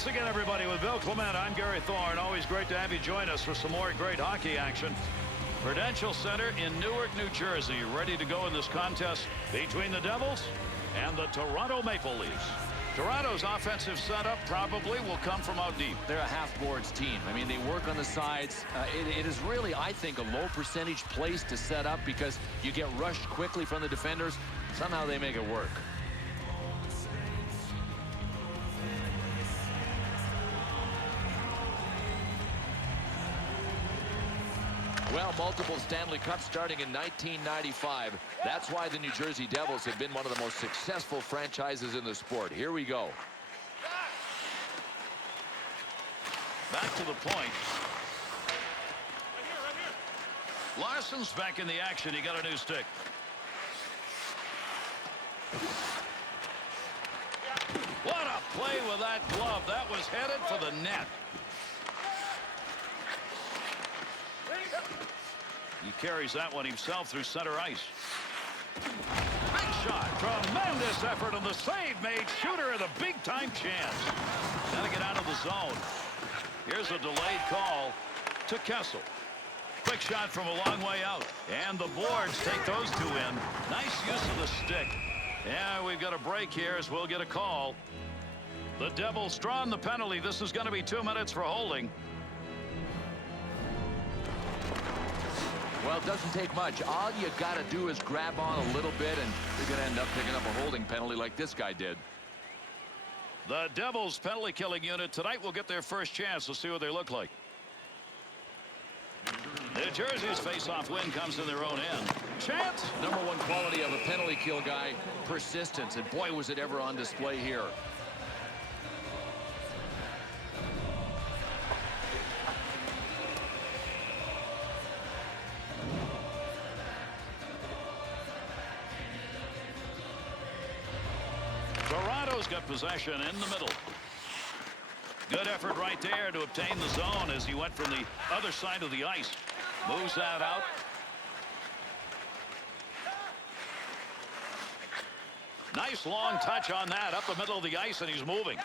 Once again, everybody, with Bill Clement, I'm Gary Thorne. Always great to have you join us for some more great hockey action. Prudential Center in Newark, New Jersey, ready to go in this contest between the Devils and the Toronto Maple Leafs. Toronto's offensive setup probably will come from out deep. They're a half-boards team. I mean, they work on the sides. It is really, I think, a low-percentage place to set up because you get rushed quickly from the defenders. Somehow they make it work. Well, multiple Stanley Cups starting in 1995. That's why the New Jersey Devils have been one of the most successful franchises in the sport. Here we go. Back to the point. Larsson's back in the action. He got a new stick. What a play with that glove. That was headed for the net. He carries that one himself through center ice. Big shot. Tremendous effort on the save made. Shooter at a big-time chance. Got to get out of the zone. Here's a delayed call to Kessel. Quick shot from a long way out. And the boards take those two in. Nice use of the stick. Yeah, we've got a break here as we'll get a call. The Devils drawn the penalty. This is going to be 2 minutes for holding. Well, it doesn't take much. All you got to do is grab on a little bit, and you're going to end up picking up a holding penalty like this guy did. The Devils penalty killing unit tonight will get their first chance. We'll see what they look like. New Jersey's face-off win comes in their own end. Chance. Number one quality of a penalty kill guy, persistence. And boy, was it ever on display here. Toronto's got possession in the middle. Good effort right there to obtain the zone as he went from the other side of the ice. Moves that out. Nice long touch on that up the middle of the ice, and he's moving.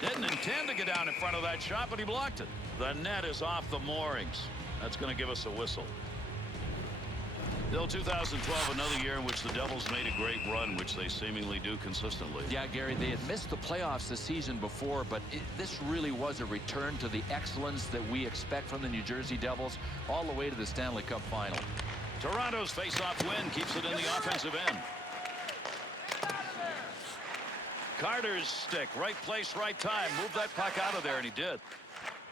Didn't intend to get down in front of that shot, but he blocked it. The net is off the moorings. That's going to give us a whistle. Bill, 2012, another year in which the Devils made a great run, which they seemingly do consistently. Yeah, Gary, they had missed the playoffs the season before, but this really was a return to the excellence that we expect from the New Jersey Devils all the way to the Stanley Cup final. Toronto's face-off win keeps it in the offensive end. Carter's stick, right place, right time. Moved that puck out of there, and he did.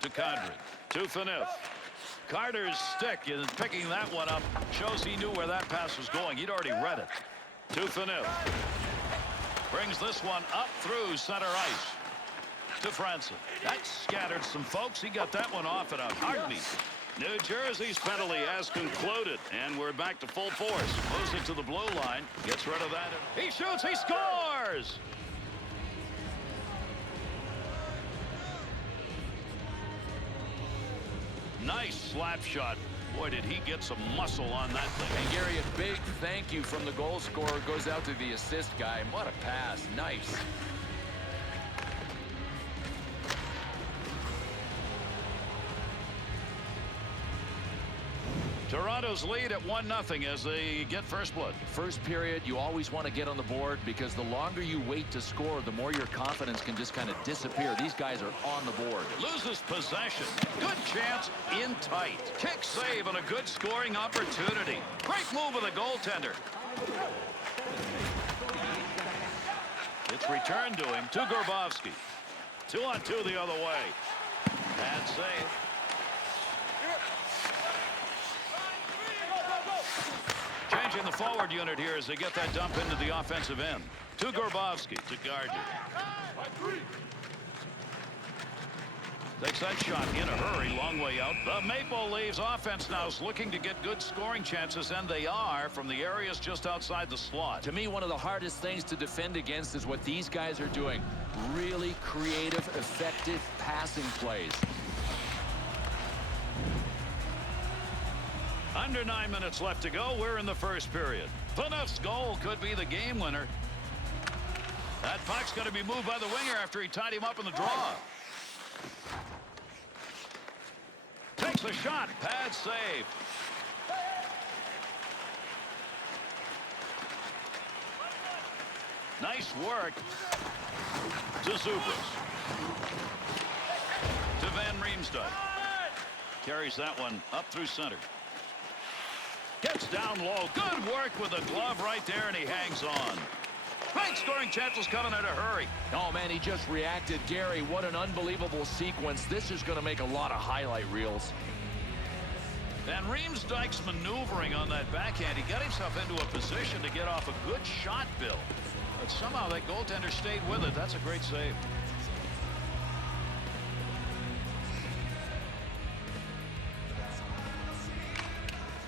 To Kadri, to Phaneuf. Carter's stick in picking that one up shows he knew where that pass was going. He'd already read it. To Phaneuf. Brings this one up through center ice. To Franson. That scattered some folks. He got that one off at a heartbeat. New Jersey's penalty has concluded, and we're back to full force. Moves it to the blue line. Gets rid of that. He shoots. He scores. Nice slap shot. Boy, did he get some muscle on that thing. And Gary, a big thank you from the goal scorer goes out to the assist guy. What a pass. Nice. Toronto's lead at 1-0 as they get first blood. First period, you always want to get on the board because the longer you wait to score, the more your confidence can just kind of disappear. These guys are on the board. Loses possession. Good chance in tight. Kick save and a good scoring opportunity. Great move of the goaltender. It's returned to him. To Grabowski. 2-on-2 the other way. Bad save. Changing the forward unit here as they get that dump into the offensive end. To Grabowski. To Gardner. Takes that shot in a hurry. Long way out. The Maple Leafs offense now is looking to get good scoring chances, and they are from the areas just outside the slot. To me, one of the hardest things to defend against is what these guys are doing. Really creative, effective passing plays. Under 9 minutes left to go. We're in the first period. Phaneuf's goal could be the game winner. That puck's going to be moved by the winger after he tied him up in the draw. Takes a shot. Pad save. Nice work to Zubras. To Van Riemsdyk. Carries that one up through center. Gets down low. Good work with the glove right there, and he hangs on. Great scoring chances coming in a hurry. Oh, man, he just reacted. Gary, what an unbelievable sequence. This is going to make a lot of highlight reels. Van Riemsdyk's maneuvering on that backhand. He got himself into a position to get off a good shot, Bill. But somehow that goaltender stayed with it. That's a great save.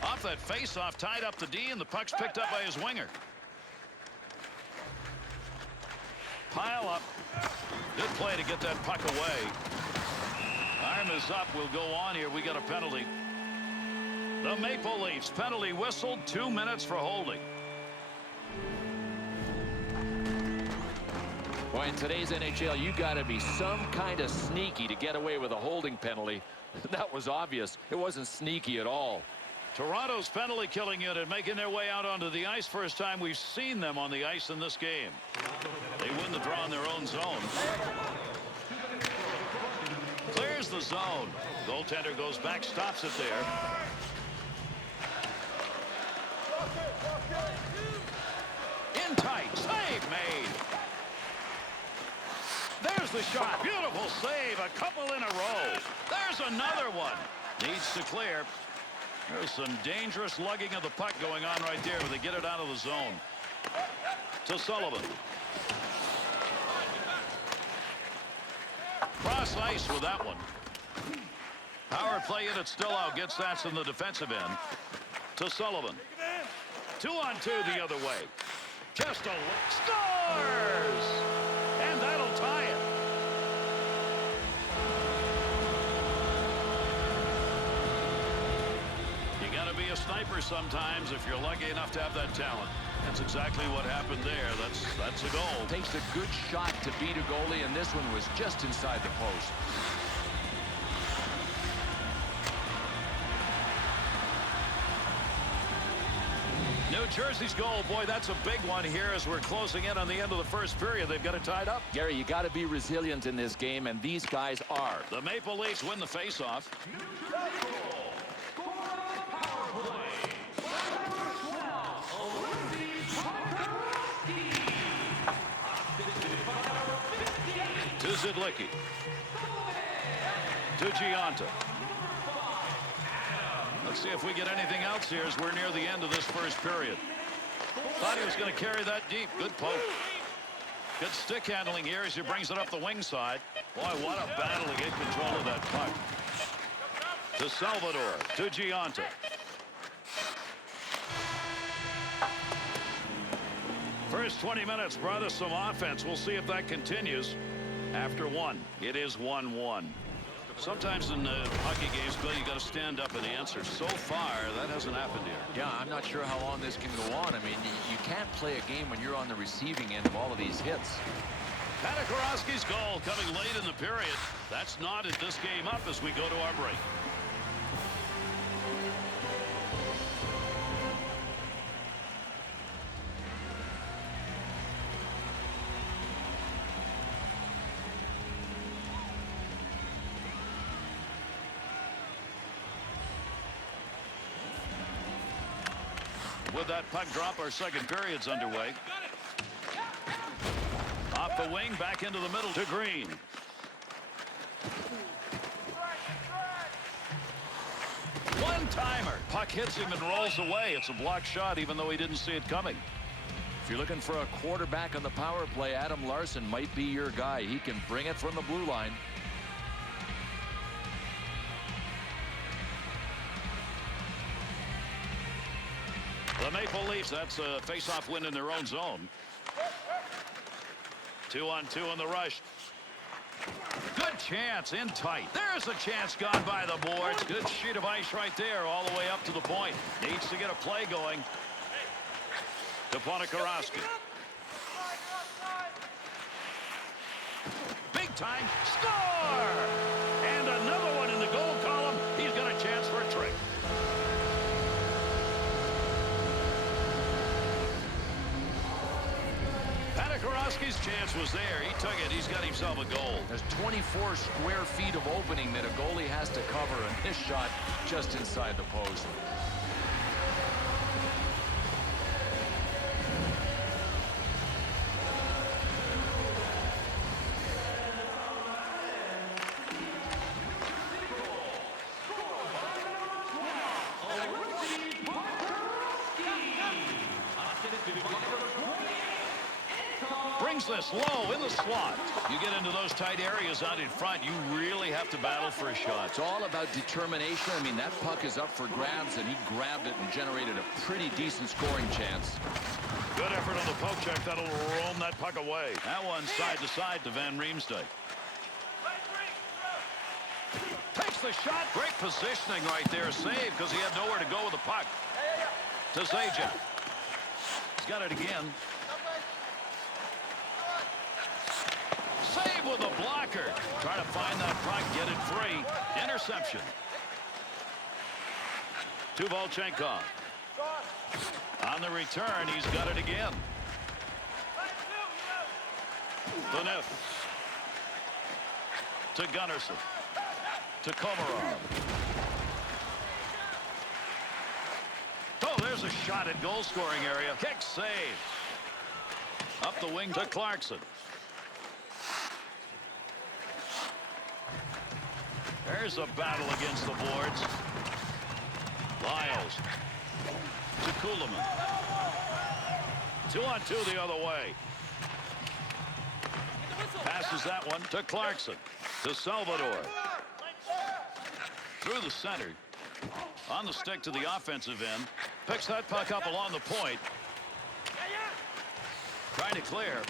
Off that face-off, tied up the D, and the puck's picked up by his winger. Pile up. Good play to get that puck away. Time is up. We'll go on here. We got a penalty. The Maple Leafs penalty whistled. 2 minutes for holding. Boy, in today's NHL, you got to be some kind of sneaky to get away with a holding penalty. That was obvious. It wasn't sneaky at all. Toronto's penalty killing unit making their way out onto the ice. First time we've seen them on the ice in this game. They win the draw in their own zone. Clears the zone. Goaltender goes back, stops it there. In tight. Save made. There's the shot. Beautiful save. A couple in a row. There's another one. Needs to clear. There's some dangerous lugging of the puck going on right there, but they get it out of the zone. To Sullivan. Cross ice with that one. Power play unit still out. Gets that in the defensive end. To Sullivan. 2-on-2 the other way. Just a scores! And that'll tie it. You got to be a sniper sometimes if you're lucky enough to have that talent. That's exactly what happened there. That's a goal. Takes a good shot to beat a goalie, and this one was just inside the post. New Jersey's goal, boy, that's a big one here as we're closing in on the end of the first period. They've got it tied up. Gary, you got to be resilient in this game, and these guys are. The Maple Leafs win the faceoff. To Zidlicki. To Gianta. Let's see if we get anything else here as we're near the end of this first period. Thought he was going to carry that deep. Good poke. Good stick handling here as he brings it up the wing side. Boy, what a battle to get control of that puck. To Salvador. To Gianta. First 20 minutes brought us some offense. We'll see if that continues. After one, it is 1-1. Sometimes in hockey games, Bill, you got to stand up and answer. So far, that hasn't happened here. Yeah, I'm not sure how long this can go on. I mean, you can't play a game when you're on the receiving end of all of these hits. Panikowski's goal coming late in the period. That's knotted this game up as we go to our break. With that puck drop, our second period's underway. Off the wing, back into the middle to Green. One-timer. Puck hits him and rolls away. It's a blocked shot, even though he didn't see it coming. If you're looking for a quarterback on the power play, Adam Larson might be your guy. He can bring it from the blue line. The Maple Leafs, that's a face-off win in their own zone. 2-on-2 in the rush. Good chance in tight. There's a chance gone by the boards. Good sheet of ice right there all the way up to the point. Needs to get a play going. To Panikowski. time. Score! And another one in the goal column. He's got a chance for a trick. Karowski's chance was there. He took it. He's got himself a goal. There's 24 square feet of opening that a goalie has to cover, and his shot just inside the post. Brings this low in the slot. You get into those tight areas out in front, you really have to battle for a shot. It's all about determination. I mean, that puck is up for grabs, and he grabbed it and generated a pretty decent scoring chance. Good effort on the poke check. That'll roam that puck away. That one side to side to Van Riemsdyk. Takes the shot. Great positioning right there. Save because he had nowhere to go with the puck. To Zajac. He's got it again. Save with a blocker. Trying to find that puck, get it free. Interception. To Volchenkov. On the return, he's got it again. Phaneuf. To Gunnarsson. To Komarov. Oh, there's a shot at goal scoring area. Kick save. Up the wing to Clarkson. There's a battle against the boards. Lyles to Kuhlman. 2-on-2 the other way. Passes that one to Clarkson. To Salvador. Through the center. On the stick to the offensive end. Picks that puck up along the point. Trying to clear.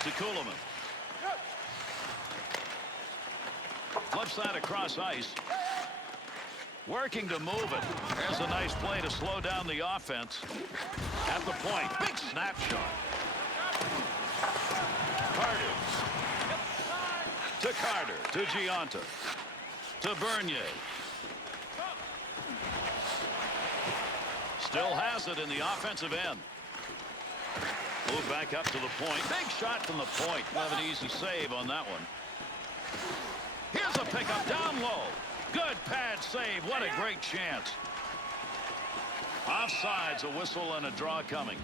To Kuhlman. Flips that across ice. Working to move it. There's a nice play to slow down the offense. At the point. Big snapshot. Carter. To Carter. To Giunta. To Bernier. Still has it in the offensive end. Move back up to the point. Big shot from the point. We'll have an easy save on that one. Here's a pickup down low. Good pad save. What a great chance. Offsides, a whistle and a draw coming.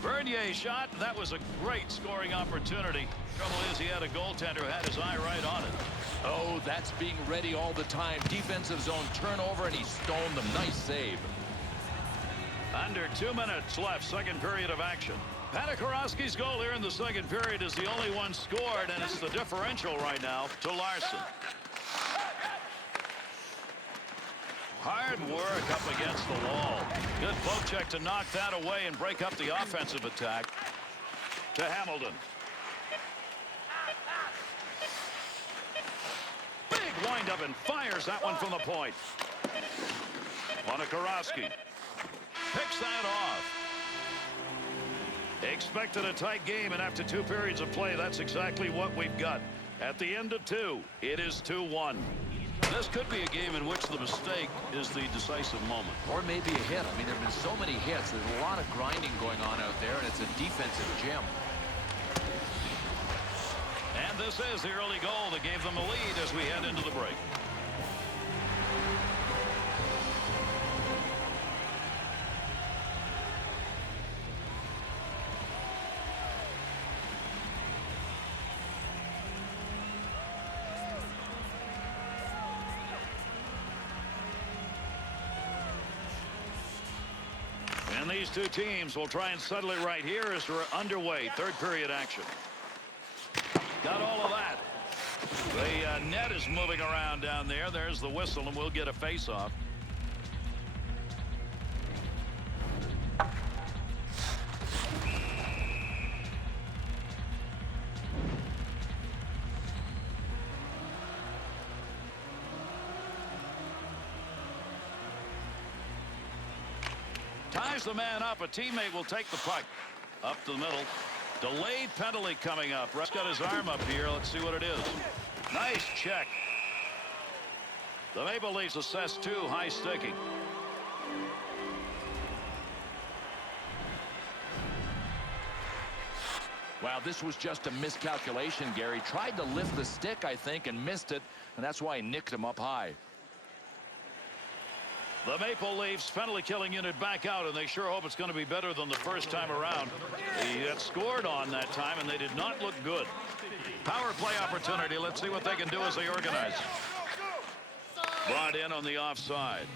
Bernier shot. That was a great scoring opportunity. Trouble is he had a goaltender who had his eye right on it. Oh, that's being ready all the time. Defensive zone turnover, and he stoned them. Nice save. Under 2 minutes left, second period of action. Karowski's goal here in the second period is the only one scored, and it's the differential right now to Larson. Hard work up against the wall. Good poke check to knock that away and break up the offensive attack. To Hamilton. Big windup and fires that one from the point. On to Karowski. Picks that off. Expected a tight game, and after 2 periods of play, that's exactly what we've got. At the end of 2, it is 2-1. This could be a game in which the mistake is the decisive moment. Or maybe a hit. I mean, there have been so many hits. There's a lot of grinding going on out there, and it's a defensive gym. And this is the early goal that gave them a lead as we head into the break. And these two teams will try and settle it right here as we're underway. Third period action. Got all of that. The net is moving around down there. There's the whistle, and we'll get a face-off. Ties the man up. A teammate will take the puck. Up to the middle. Delayed penalty coming up. Russ got his arm up here. Let's see what it is. Nice check. The Maple Leafs assess 2, high sticking. Wow, this was just a miscalculation, Gary. Tried to lift the stick, I think, and missed it, and that's why he nicked him up high. The Maple Leafs penalty killing unit back out, and they sure hope it's going to be better than the first time around. They got scored on that time, and they did not look good. Power play opportunity. Let's see what they can do as they organize. Brought in on the offside.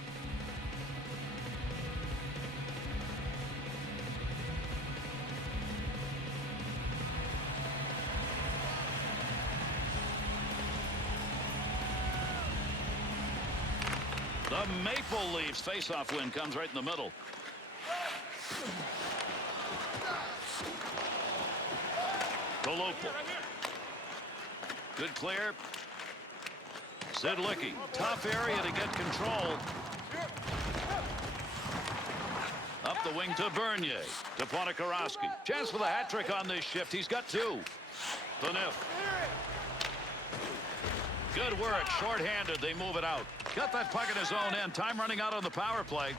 The Maple Leafs face-off win comes right in the middle. Kolopel. Good clear. Zidlicki. Tough area to get control. Up the wing to Bernier. To Ponikarovsky. Chance for the hat trick on this shift. He's got 2. Phaneuf. Good work. Short-handed. They move it out. Got that puck in his own end. Time running out on the power play.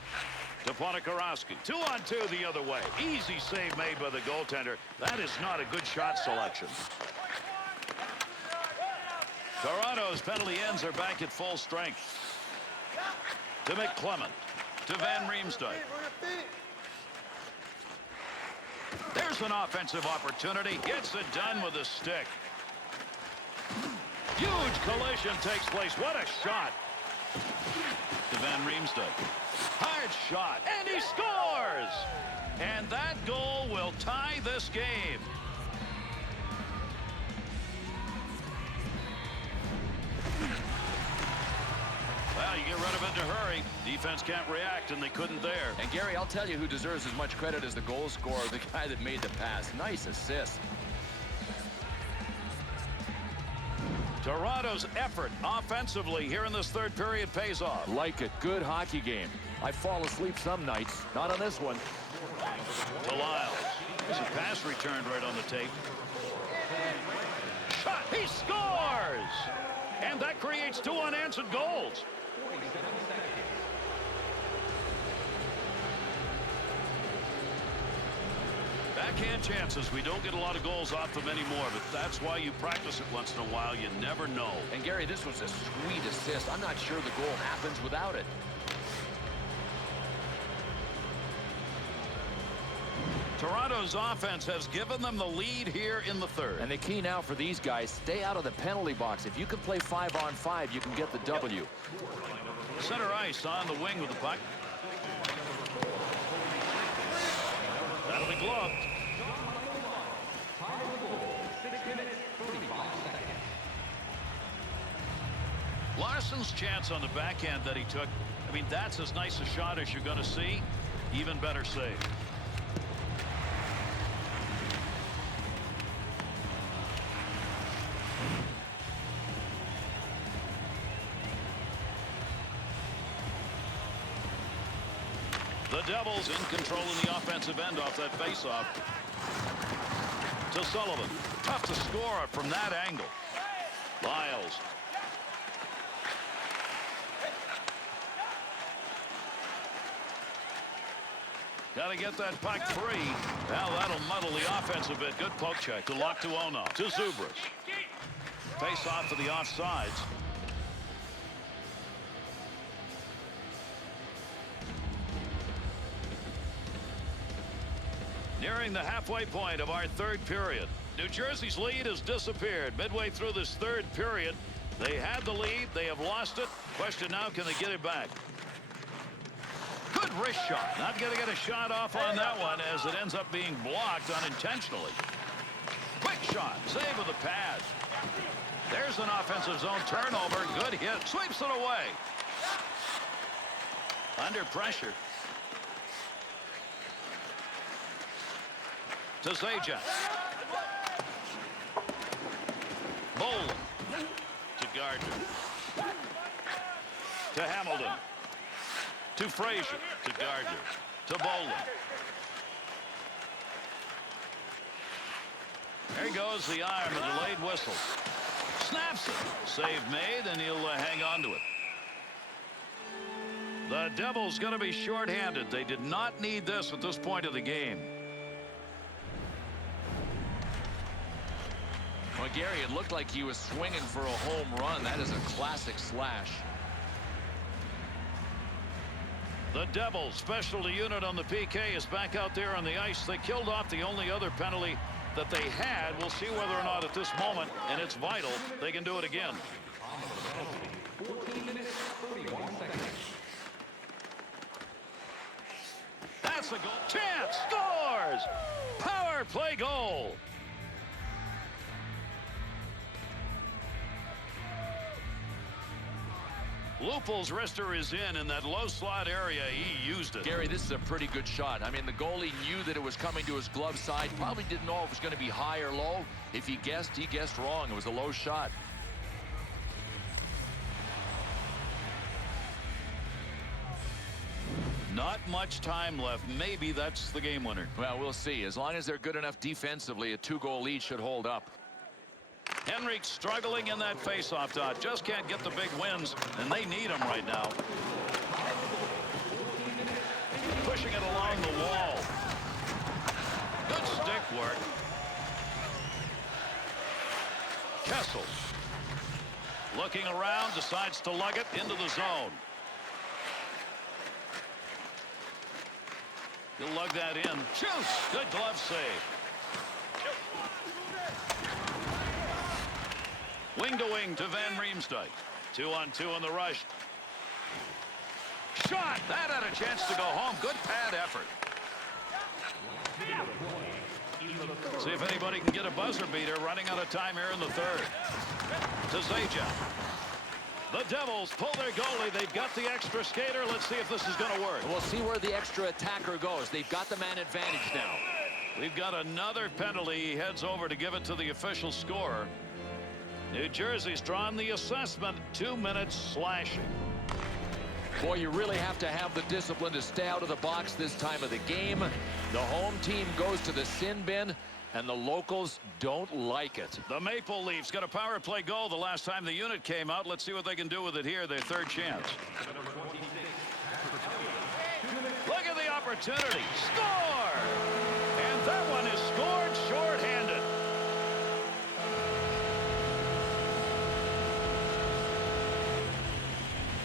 To Ponikarovsky. 2-on-2 the other way. Easy save made by the goaltender. That is not a good shot selection. Toronto's penalty ends are back at full strength. To McClement. To Van Riemsdyk. There's an offensive opportunity. Gets it done with a stick. Huge collision takes place. What a shot. To Van Riemsdyk. Hard shot. And he scores. And that goal will tie this game. Well, you get rid of it in a hurry. Defense can't react, and they couldn't there. And, Gary, I'll tell you who deserves as much credit as the goal scorer, the guy that made the pass. Nice assist. Toronto's effort offensively here in this third period pays off. Like it. Good hockey game. I fall asleep some nights. Not on this one. To Lyles. There's a pass returned right on the tape. Shot. He scores! And that creates 2 unanswered goals. Backhand chances. We don't get a lot of goals off them anymore, but that's why you practice it once in a while. You never know. And, Gary, this was a sweet assist. I'm not sure the goal happens without it. Toronto's offense has given them the lead here in the third. And the key now for these guys, stay out of the penalty box. If you can play 5-on-5, you can get the W. Center ice on the wing with the puck. That'll be gloved. Larson's chance on the backhand that he took, I mean, that's as nice a shot as you're going to see. Even better save. The Devils in control in the offensive end off that faceoff. To Sullivan. Tough to score from that angle. Lyles. Got to get that puck free. Now that'll muddle the offense a bit. Good poke check to Locktuono. To Zubras. Face off to the offsides. Nearing the halfway point of our third period. New Jersey's lead has disappeared midway through this third period. They had the lead. They have lost it. Question now, can they get it back? Good wrist shot. Not going to get a shot off on that one as it ends up being blocked unintentionally. Quick shot. Save with the pad. There's an offensive zone turnover. Good hit. Sweeps it away. Under pressure. To Zajac. Bolin. To Gardner. To Hamilton. To Frazier. To Gardner. To Bolin. There goes the arm, a delayed whistle. Snaps it. Save made, and he'll hang on to it. The Devils going to be shorthanded. They did not need this at this point of the game. Well, Gary, it looked like he was swinging for a home run. That is a classic slash. The Devils specialty unit on the PK is back out there on the ice. They killed off the only other penalty that they had. We'll see whether or not at this moment, and it's vital, they can do it again. 14 minutes, 31 seconds. That's a goal. Chance scores! Power play goal. Lupul's wrister is in that low slot area. He used it. Gary, this is a pretty good shot. I mean, the goalie knew that it was coming to his glove side. Probably didn't know if it was going to be high or low. If he guessed wrong. It was a low shot. Not much time left. Maybe that's the game winner. Well, we'll see. As long as they're good enough defensively, a 2-goal lead should hold up. Henrik struggling in that faceoff dot. Just can't get the big wins, and they need them right now. Pushing it along the wall. Good stick work. Kessel. Looking around, decides to lug it into the zone. He'll lug that in. Shoots! Good glove save. Wing to wing to Van Riemsdyk. 2-on-2 in the rush. Shot! That had a chance to go home. Good pad effort. See if anybody can get a buzzer beater. Running out of time here in the third. To Zajac. The Devils pull their goalie. They've got the extra skater. Let's see if this is going to work. We'll see where the extra attacker goes. They've got the man advantage now. We've got another penalty. He heads over to give it to the official scorer. New Jersey's drawn the assessment. 2 minutes slashing. Boy, you really have to have the discipline to stay out of the box this time of the game. The home team goes to the sin bin, and the locals don't like it. The Maple Leafs got a power play goal the last time the unit came out. Let's see what they can do with it here. Their third chance. Look at the opportunity. Score! And that one is scored shorthanded.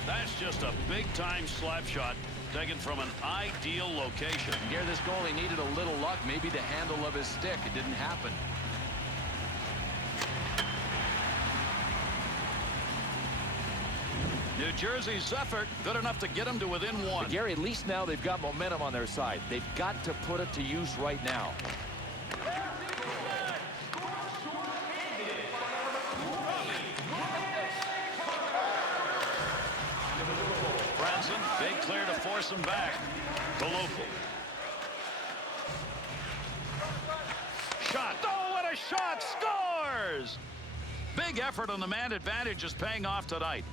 That's just a big-time slap shot taken from an ideal location. Here, this goalie needed a little luck, maybe the handle of his stick. It didn't happen. New Jersey's effort good enough to get them to within one. But Gary, at least now they've got momentum on their side. They've got to put it to use right now. Big clear to force him back. Lupul. Shot. Oh, what a shot! Scores! Big effort on the man advantage is paying off tonight.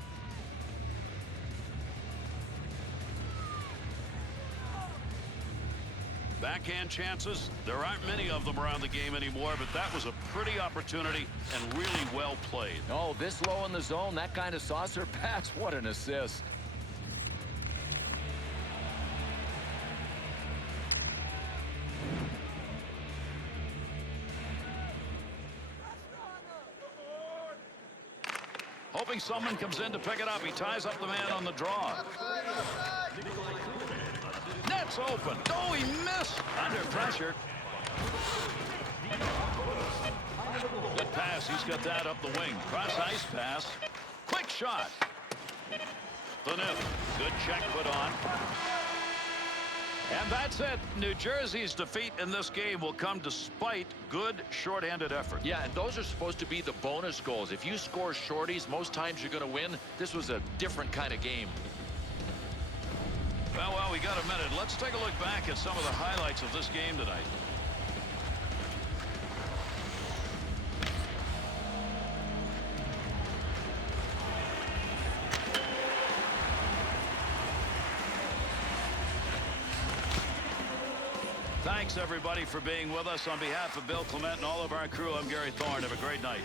Backhand chances, there aren't many of them around the game anymore, but that was a pretty opportunity and really well played. Oh, this low in the zone, that kind of saucer pass, what an assist. Hoping someone comes in to pick it up. He ties up the man on the draw. Net's open. Oh, he missed. Under pressure. Good pass. He's got that up the wing. Cross ice pass. Quick shot. Good check put on. And that's it. New Jersey's defeat in this game will come despite good shorthanded effort. Yeah, and those are supposed to be the bonus goals. If you score shorties, most times you're going to win. This was a different kind of game. Well, we got a minute. Let's take a look back at some of the highlights of this game tonight. Thanks, everybody, for being with us. On behalf of Bill Clement and all of our crew, I'm Gary Thorne. Have a great night.